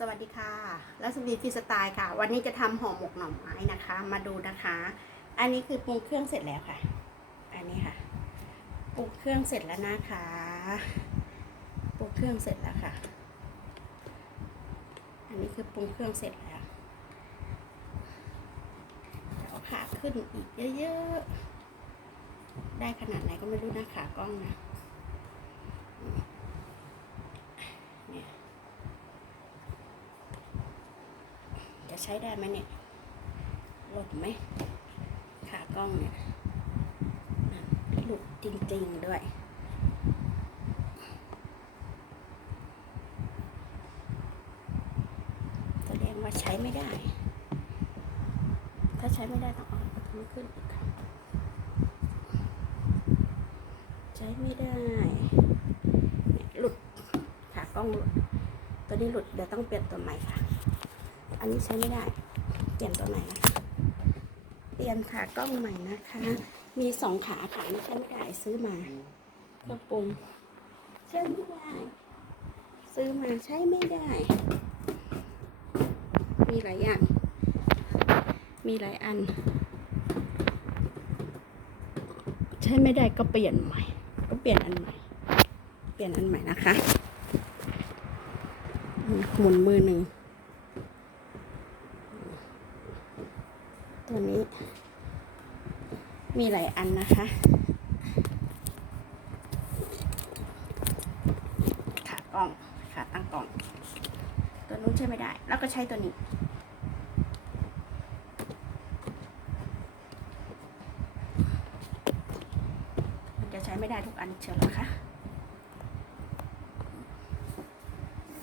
สวัสดีค่ะรัศมีฟรีสไตล์ค่ะ วันนี้จะทำห่อหมกหน่อไม้นะคะ มาดูนะคะ อันนี้คือปรุงเครื่องเสร็จแล้วค่ะ อันนี้ค่ะ ปรุงเครื่องเสร็จแล้วนะคะ ปรุงเครื่องเสร็จแล้วค่ะ อันนี้คือปรุงเครื่องเสร็จแล้วเดี๋ยวขาขึ้นอีกเยอะๆ ได้ขนาดไหนก็ไม่รู้นะขากล้องนะเนี่ย จะใช้ได้ไหมเนี่ยหลบไหมขากล้องเนี่ยหลุดจริง ๆ ด้วยแสดงว่าใช้ไม่ได้ ถ้าใช้ไม่ได้ต้องเอาไปทำขึ้นอีกค่ะใช้ไม่ได้เนี่ยหลุดขากล้องหลุดตัวนี้หลุดเดี๋ยวต้องเปลี่ยนตัวใหม่ค่ะ อันนี้ใช้ไม่ได้ เปลี่ยนตัวใหม่นะคะเปลี่ยนขากล้องใหม่นะคะ มีสองขาขานี่ใช้ไม่ได้ซื้อมาเครื่องปรุงใช้ไม่ได้ ซื้อมาใช้ไม่ได้ มีหลายอย่าง มีหลายอัน ใช้ไม่ได้ก็เปลี่ยนใหม่ ก็เปลี่ยนอันใหม่ เปลี่ยนอันใหม่นะคะหมุนมือหนึ่ง ตัวนี้ มีหลายอันนะคะขากล้องขาตั้งกล้อง ตัวนู้นใช้ไม่ได้ แล้วก็ใช้ตัวนี้มันจะใช้ไม่ได้ทุกอันเชียวเหรอคะ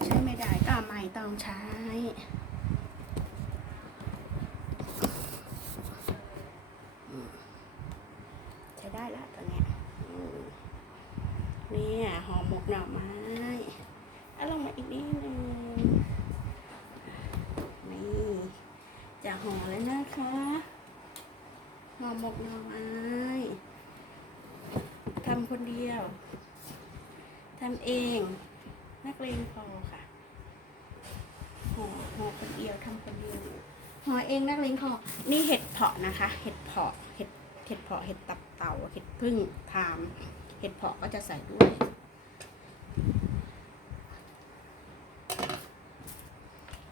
ใช้ไม่ได้ก็ไม่ต้องใช้ ใช้ได้ละตัวเนี้ยอืมเนี่ย ห่อกหน่อไม้เอาลงมาอีกนิดนึงนี่จะห่อแล้วนะคะห่อหมกหน่อไม้ทำคนเดียวทำเองนักเลงพอค่ะห่อห่อคนเดียวทำคนเดียวห่อเองนักเลงพอนี่เห็ดเพาะนะคะ เห็ดเพาะเห็ดเห็ดเพาะเห็ดตับเต่าเห็ดพึ่งทาม เห็ดเพาะก็จะใส่ด้วย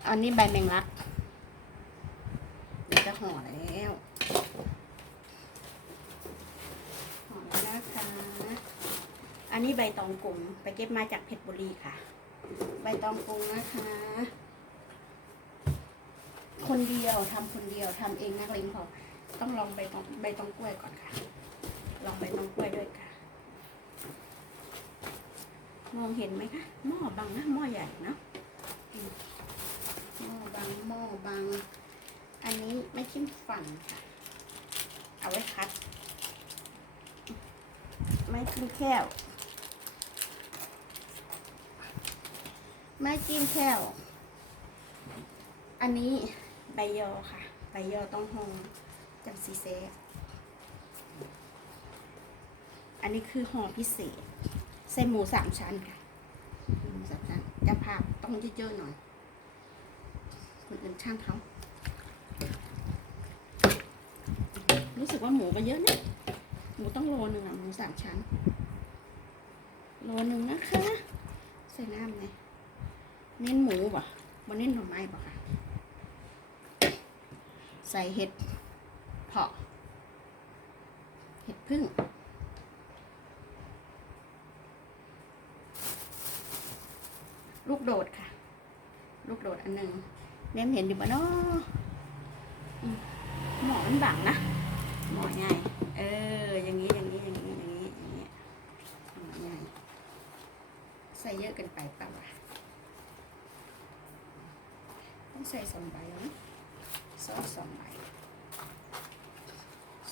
อันนี้ใบแมงลักจะห่อแล้วห่อแล้วนะคะอันนี้ใบตองกุงไปเก็บมาจากเพชรบุรีค่ะ ใบตองกุงนะคะ คนเดียวทำคนเดียวทำเองนักเลงพอต้องลองใบตองใบตองกล้วยก่อนค่ะ ลองใบตองกล้วยด้วยค่ะ มองเห็นไหมคะหม้อบังนะหม้อใหญ่เนอะหม้อบังหม้อบัง อันนี้ไม่ชิ้มฟันค่ะ เอาไว้คัด ไม่จิ้มแก้วไม่จิ้มแก้วอันนี้ใบยอค่ะ ใบยอต้องหอมจังซีเซอันนี้คือห่อพิเศษ ใส่หมูสามชั้นค่ะหมูสามชั้นจะภาพต้องเยอะๆหน่อยคนอื่นช่างเขารู้สึกว่าหมูก็เยอะนะหมูต้องโลหนึ่งอะหมูสามชั้น โลหนึ่งนะคะ ใส่น้ำไงเน้นหมูป่ะมันเน้นหน่อไม้ป่ะค่ะ ใส่เห็ดเพาะ เห็ดพึ่ง ลูกโดดค่ะ ลูกโดดอันหนึ่งเน้นเห็นอยู่บ้านออืมหมอมันบังนะ หมอใหญ่เออ อย่างนี้ อย่างนี้ อย่างนี้ อย่างนี้ อย่างนี้หมอใหญ่ใส่เยอะเกินไปเปล่าวะต้องใส่สองใบนะซ้อสสองใบ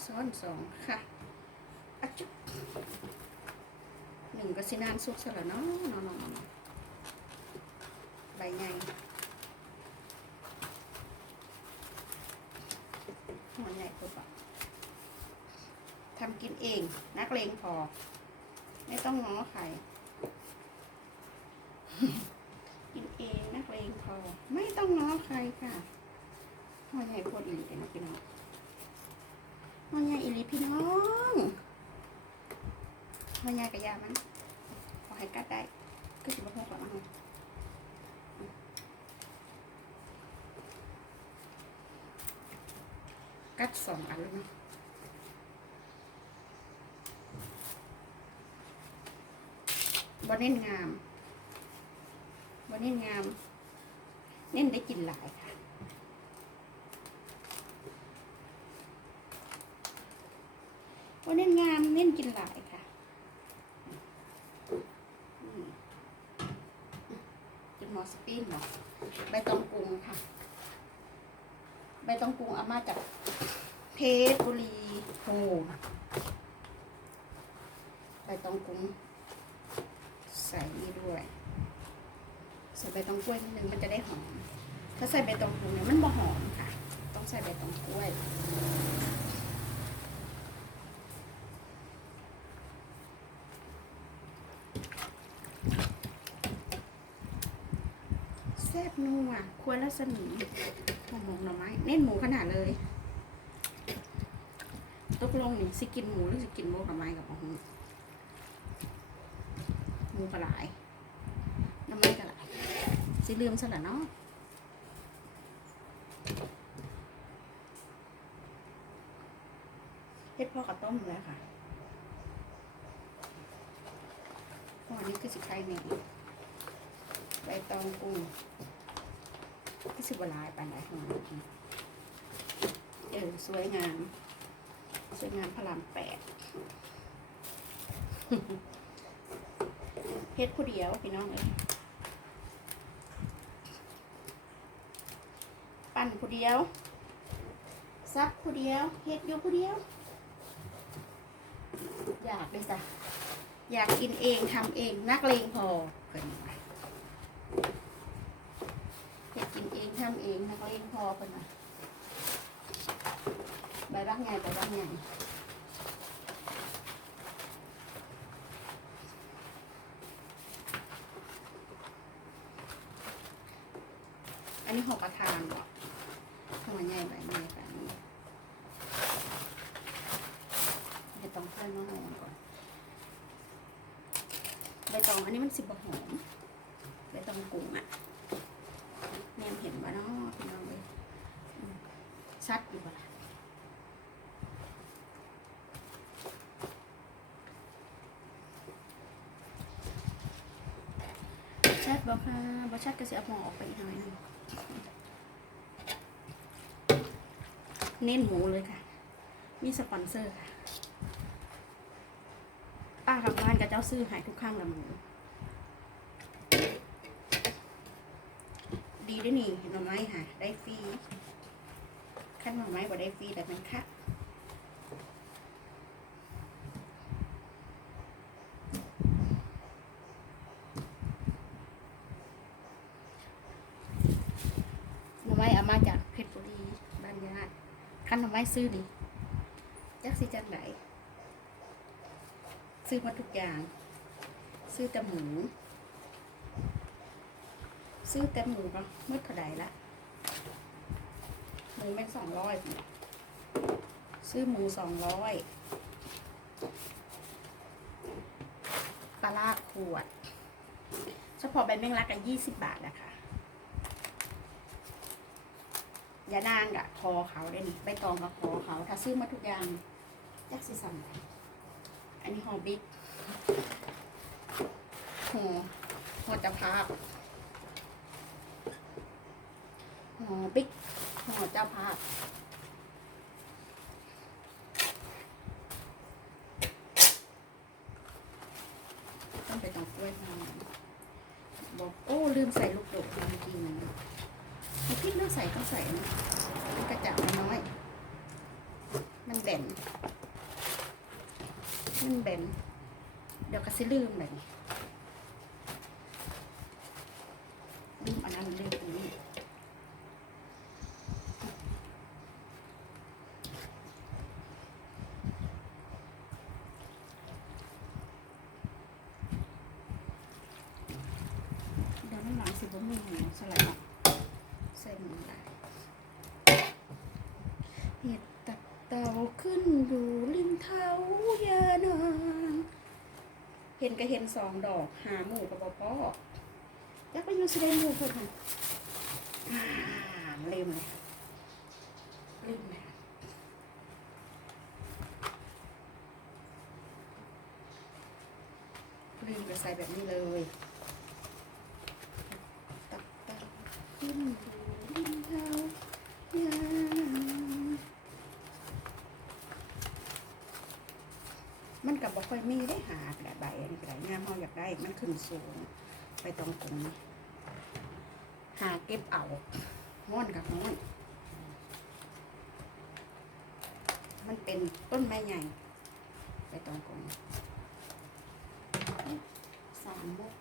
ซ้อนสองค่ะอะจุ๊บหนึ่งก็สินานสุกสละเนาะเนาะเนาะเนาะ เนาะใบใหญ่หัวใหญ่ปุ๊บอะทำกินเอง นักเลงพอ ไม่ต้องง้อใครกินเองนักเลงพอ ไม่ต้องง้อใครค่ะห่อใหญ่โพดอีหลีเลยนะพี่น้องห่อใหญ่อีหลีพี่น้องห่อใหญ่กับยามันขอให้กัดได้ก็สิบหกแล้วมั้ง กัดสองอันเลยไหมบอเน้นงามบอเน้นงาม เน้นได้กินหลายค่ะ วันเน้นงามเน้นกินหลายค่ะอืมจุดหมอสปินเนาะใบตองกรุงค่ะ ใบตองกรุงเอามาจากเพชรบุรีโฮใบตองกรุงใส่นี่ด้วย ใส่ใบตองกล้วยนิดนึงมันจะได้หอม ถ้าใส่ใบตองกรุงเนี่ยมันบ่หอมค่ะ ต้องใส่ใบตองกล้วยแซ่บนัวควรละสมีหอมหมกหน่อไม้เน้นหมูขนาดเลย ตกลงนี่สิกินหมูหรือสิกินหมูหน่อไม้กับหมูหมูกระหลายหน่อไม้กระหลาย สิลืมซะละเนาะเฮ็ดพ่อกับต้มแล้วค่ะพออันนี้คือสิไข่เนี่ยใบตองกุ้งก็สิบลายปานใดของมันเออสวยงาม สวยงามพระรามแปดเฮ็ดผู้เดียวพี่น้องเอ้ยปั่น ผู้เดียว ซักผู้เดียวเฮ็ดอยู่ผู้เดียว อยากเลยจ้ะอยากกินเองทำเองนักเลงพอเกินไปเฮ็ดกินเองทำเองนักเลงพอเพิ่นน่ะใบบักใหญ่ใบบักใหญ่อันนี้หอกกระทานบ่ หัวใหญ่ใบใหญ่แบบนี้ใบตองเพื่อนมาหอมก่อนใบตองอันนี้มันสิบหอมใบตองกุ้งอะแนมเห็นบ่เนาะพี่น้องเลยชัดอยู่บ่ะชัดบ่ค่ะบ่ชัดก็เสิเอาหมอออกไปอีกหน่อยนึง เน้นหมูเลยค่ะ มีสปอนเซอร์ค่ะ ป้าทำงานกับเจ้าซื้อหายทุกครั้งละหมูดีด้วยนี่หน่อไม้ค่ะ ได้ฟรีขั้นหน่อไม้บ่ได้ฟรีแต่มันค่ะหน่อไม้เอามาจากเพชรบุรีบ้านญาติ ขั้นหน่อไม้ซื้อนี่จักสิจังไหนซื้อมาทุกอย่าง ซื้อแต่หมู ซื้อแต่หมูก็มืดเท่าใดละหมูเป็นสองร้อยซื้อหมูสองร้อยปลาลาขวด เฉพาะใบแมงลักก็ยี่สิบบาทนะคะ ยานางกะคอเขาได้นี่ใบตองกับคอเขา ถ้าซื้อมาทุกอย่างจักสิสั่งอันนี้หอบิ๊กหัวหัวจะพาพหอบิ๊กหอจ้าภาพต้องไปต้องกล้วยมาบอกโอ้ลืมใส่ลูกโดดจริงๆ มีพริกน่าใส่ต้องใส่นะมันกระจับน้อย มันแบนมันแบนเดี๋ยวก็สิลืมเลยลืมอันนั้นลืมอันนี้เดี๋ยวน้ำหลังสิบ่มีหมูสลัด ส่ลเห็ดตับเต่าขึ้นอยู่ริมเท้ายานางเห็นก็เห็นสองดอกหาหมู่กับปอยักไปอยูเสเดนหมู่เพื่อนค่ะเล่มเลย มันกับบ่ค่อยมีได้หาแต่ใบอันนี้ก็ได้งามเฮาอยากได้ มันขึ้นสูง ไปตรงกลมหาเก็บเอาม้อนกับม้อนมันเป็นต้นไม้ใหญ่ ไปตรงกลมสามมก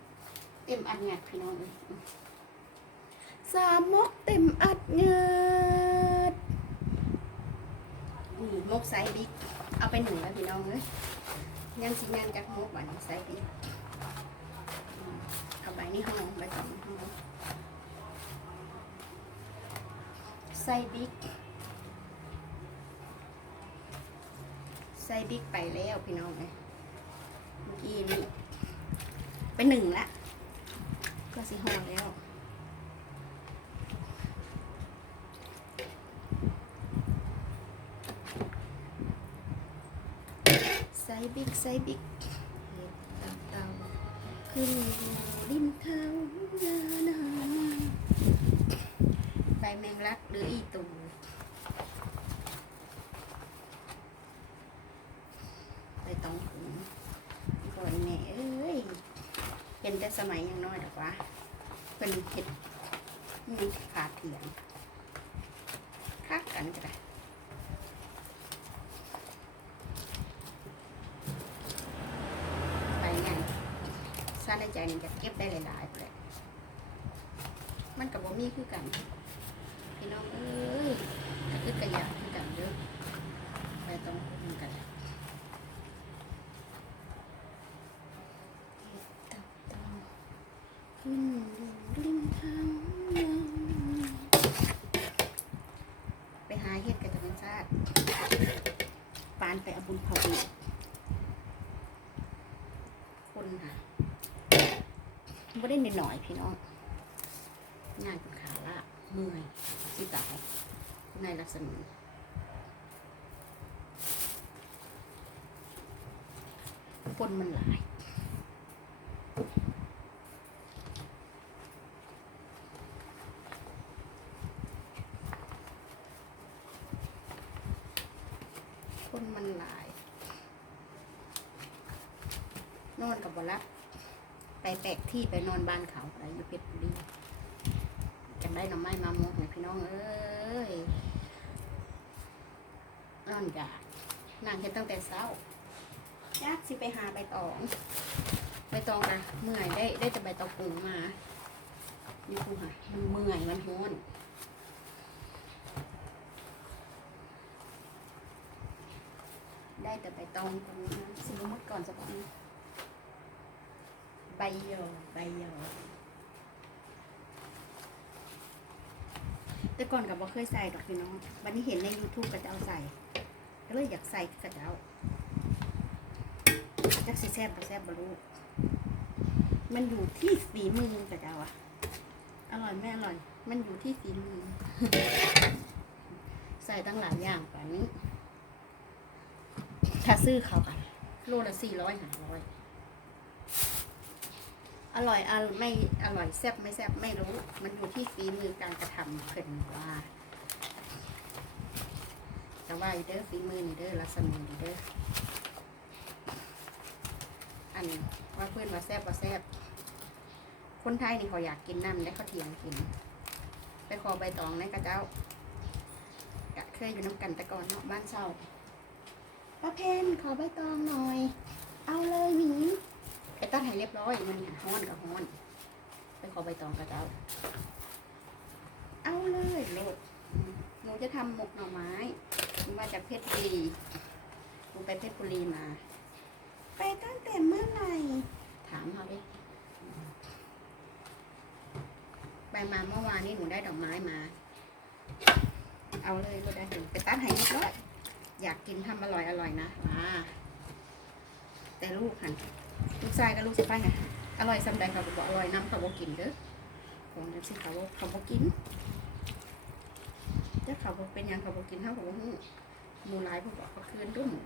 เต็มอัดงัดพี่น้องเลยสามมกเต็มอัดงัดนี่มกไซส์บิ๊กเอาไปหนึ่งแล้วพี่น้องเลย งานสิงานจากมกหวานใส่ดีเอาใบนี้ห้องใบสองห้องใส่บิ๊กใส่บิ๊กไปแล้วพี่น้องเลยเมื่อกี้นี่เป็นหนึ่งละก็สิห้องแล้ว บิ๊กใส่บิ๊กเห็ดตับเต่าขึ้นอยู่ริมเขายานางใบแมงลักหรืออีตูไปตองขุนก่อนแม่เอ้ยเห็นแต่สมัยยังน้อยดอกวะเป็นเห็ดมีขาดเถียงคักกันก็ได้ ไปไงซาในี่จะเก็บได้หลายๆเลยมันกับบ่มีคือกัน พี่น้องเอ้ยก็คือกระยาคือกันเด้อไปต้องคุมกันเฮ็ดตับเต่าขึ้นอยู่ริมทางไปหาเฮ็ดกันจะเป็นชาติปานไปเอาบุญเผาอีก คนค่ะ ไม่ได้นิดหน่อยพี่น้องงานคุณขาละเมื่อยสิตายคุณนายลักษณะคนมันหลาย คนมันหลาย นอนกับบรับ ไปแปลกที่ไปนอนบ้าน เขาอะไรอยู่เพชรบุรีจังได้หน่อไม้มาหมดเนี่ยพี่น้องเอ้ยนอนอยากนั่งเห็นตั้งแต่เช้ายากสิไปหาใบตอง ใบตองนะเมื่อยได้ได้แต่ใบตองปูมานี่คูค่ะมันเมื่อยมันโหนได้แต่ใบตองตรงนี้ซื้อมดก่อนสักวันใบหยอใบหยอ แต่ก่อนกับบ่เคยใส่ดอกพี่น้อง วันนี้เห็นใน YouTube ก็จะเอาใส่ ก็เลยอยากใส่กระเจ้าจักสิแซ่บบ่แซ่บบ่รู้มันอยู่ที่ฝีมือกระเจ้าอะอร่อยไม่อร่อย มันอยู่ที่ฝีมือ ใส่ตั้งหลายอย่างกว่านี้ ถ้าซื้อเขากันโลละสี่ร้อยห้าร้อย อร่อยอไม่อร่อยแซ่บไม่แซ่บไม่รู้ มันอยู่ที่ฝีมือการกระทำเพิ่นว่าแต่ว่าเด้อฝีมือเด้อลักษณะนี่เด้ออันว่าเพื่อนว่าแซ่บว่าแซ่บคนไทยนี่เขาอยากกินน้ำได้เขาเถียงกิน ไปขอใบตองในกระเจ้ากะเคยอยู่น้ำกันแต่ก่อนเนาะบ้านเช่าป้าเพนขอใบตองหน่อย เอาเลยหมี ไปตัดให้เรียบร้อยมันเนี่ยฮ้อนกับฮ้อนไปขอใบตองกับเจ้า เอาเลยโลดอืมหนูจะทำหมกหน่อไม้หนูมาจากเพชรบุรีหนูไปเพชรบุรีมา ไปตั้งแต่เมื่อไหร่ถามเขาดิไปมาเมื่อวานนี้หนูได้ดอกไม้มา เอาเลยก็ได้ถึงไปตัดให้เรียบร้อยอยากกินทำอร่อยอร่อยนะอ่าแต่ลูกหัน ลูกชายกับลูกสะใภ้ไงอร่อยสำใดเขาบอกอร่อยน้ำเขาบอกกินเด้อของน้ำสิเขาบอกเขาบอกกินถ้าเขาบอกเป็นยังเขาบอกกินเท่ากับว่าหมูหลายพวกบอกเขาคืนด้วยหมู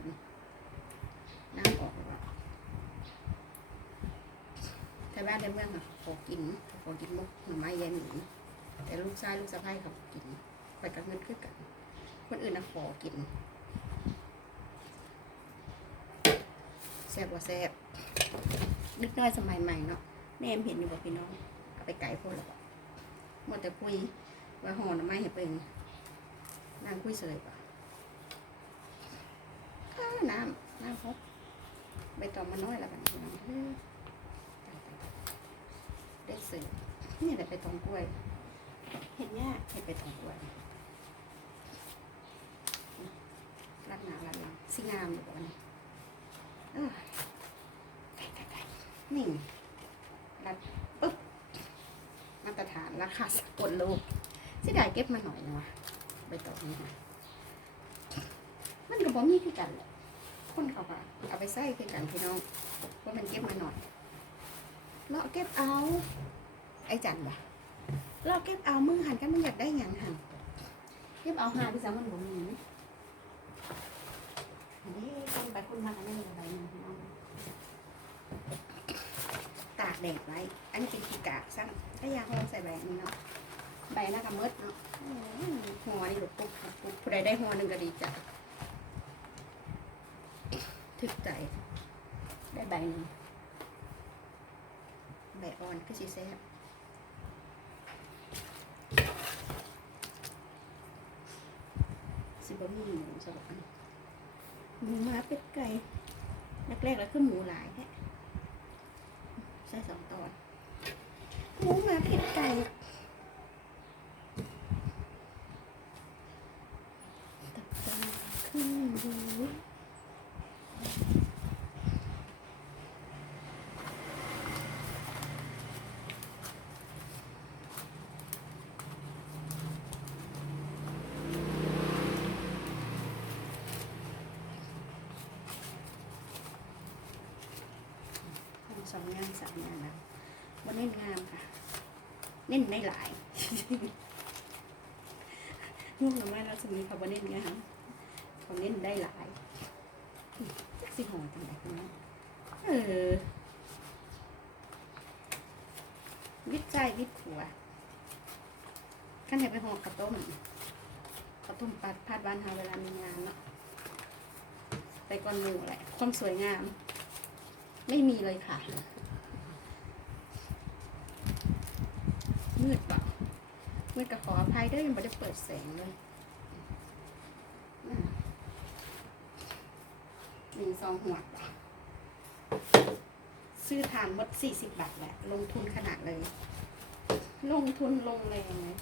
น้ำออกว่าแต่บ้านในเมืองอะขอกินขอกินมกหน่อไม้ยายหมีแต่ลูกชายลูกสะใภ้เขาบ่กินไปกับเงินคือกัน คนอื่นนะขอกิน แซ่บว่าแซ่บนึกน้อยสมัยใหม่เนาะแนมเห็นอยู่บ่พี่น้องเอาไปไก่พวกแล้วบ่หมดแต่คุยว่าห่อหน่อไม้เห็นเป็นนั่งคุยเสยป่ะข้าน้ำน้ำเขาใบตองมาน้อยแล้วกันพี่น้องเฮ้ยได้เสือนี่แหละใบตองกล้วย เห็นยากเห็นใบตองกล้วยรัดหนารัดหลังสิงามอยู่บ่เนี่ย เออไก่ไก่ไก่นี่รัดปึ๊บมาตรฐานราคาสกลโลกสิได้เก็บมาหน่อยนะวะใบตองนี่ค่ะมันก็บ่มีคือกันแหละคนเขาก็เอาไปใส่คือกันพี่น้องว่ามันเก็บมาหน่อยเลาะเก็บเอา ไอ้จันบ่ะเลาะเก็บเอามึงหันกันมึงอยากได้ยังหันเก็บเอาหาพี่สาวมันบ่มีอั นนี้ต้องไปคุณมากันได้เลยใบหนึ่งพี่น้องตากแดดไว้ อันนี้เป็นขี้กากซ้ำถ้าอยากลองใส่ใบอันนี้เนาะ ใบน่ากับมืดเนาะหัวนี่หลุดปุ๊บปุ๊บผู้ใดได้หัวหนึ่งก็ดีใจถึกใจ ได้ใบนึงใบอ่อนก็สีแซ่บสิบะมี่หมูสลับอัน หมูมาเป็ดไก่แรกๆแล้วก็หมูหลายแค่ใส่สองตอนหมูมาเป็ดไก่ตับตาขึ้นดูสอ งานสามงานแล้ววันเน้นงามค่ะ เน้นไม่หลายลูกหนูแม่เราจะมีคำว่าเน้นงามเขาเน้นได้หลายสิหอจังไหนคุณแม่เออวิดใจวิดขัวขั้นอยากไปหอข้าวต้มข้าวต้มปัดพาดบ้านเฮาเวลามีงานเนาะไปก่อนหมูแหละความสวยงาม ไม่มีเลยค่ะ มืดเปล่ามืดกับขออภัยด้วยยังไม่ได้เปิดแสงเลยหนึ่งซองหัวดว่ะซื้อทานหมดสี่สิบบาทแหละ ลงทุนขนาดเลย ลงทุนลงแรงเลย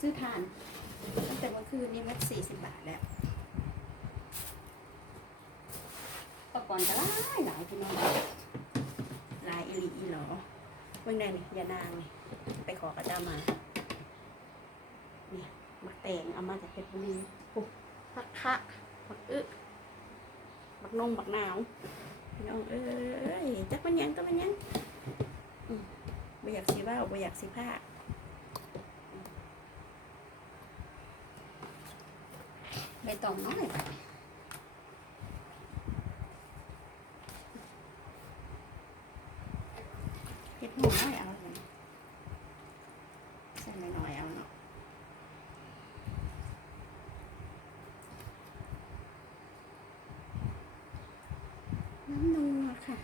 ซื้อทานตั้งแต่เมื่อคืนนี้หมดสี่สิบบาทแล้วตะกอนจะหลายหลายพี่น้องหลายอีหลีอีหรอเมื่อไงนี่ยานางนี่ ไปขอกระเจ้ามาเนี่ยมักแตงเอามาจากเพชรบุรีปุ๊บพักคะมักอึมักนงมักหนาวน้องเอ้ยจักมันยังก็มันยังอืมบ่อยากสิว่าบ่อยากสิผ้าใบตองน้อยไปเฮ็ดหมูน้อยเอาเลยใส่น้อยๆเอาเนาะ น้ำนัวค่ะ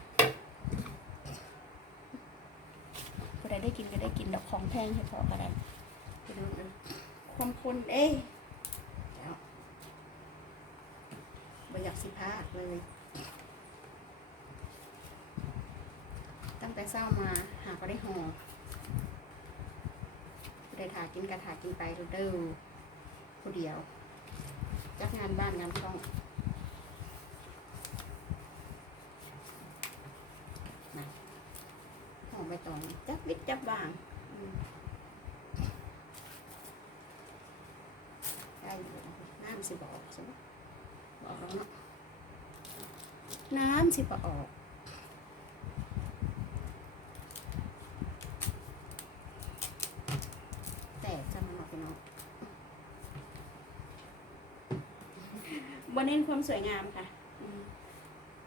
ได้กินก็ได้กินดอกของแพงให้พอก็ได้ไปดูเลยความคนเอ้แล้วบอยากสิพลาดเลย ตั้งแต่เศร้ามาหาก็ได้ห่อผู้ถากินกระถากินไปเด้อผู้เดียว จักงานบ้านงานช่อง หองจับวิดจับวางอืมำสิบออกใช่ไหมออกแล้วเนาะน้ำสิบออกแตกจังหวะพี่น้องบนเน้นความสวยงามค่ะ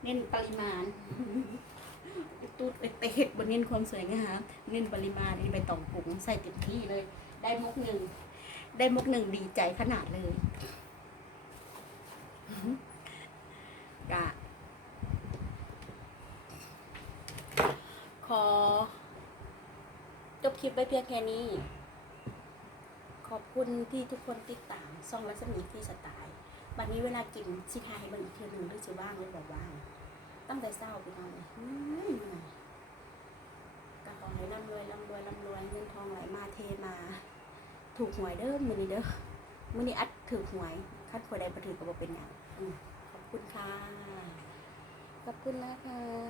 เน้นปริมาณ ตูดไปเตะบนเน้นความสวยงามเน้นปริมาณนี่ไปต่องปรุงใส่ต็มที่เลย ได้มุกหนึ่งได้มุกหนึ่งดีใจขนาดเลยกะขอจบคลิปไว้เพียงแค่นี้ ขอบคุณที่ทุกคนติดตามซ่องรัศมีที่สไตล์วันนี้เวลากินชิคายให้บางอีกเทือหนึ่งหรือจะว่างหรือบอกว่างตั้งแต่เศร้าไปนอนเลยเหนื่อยเหนื่อยก็ขอ ให้ร่ำรวยร่ำรวยร่ำรวยเงินทองไหลมาเทมา ถูกหวยเด้อมือนี้เด้อมือนี้อัดถือหวย คัดคนใดประถือก็บอกเป็นอย่างขอบคุณค่ะ ขอบคุณนะคะ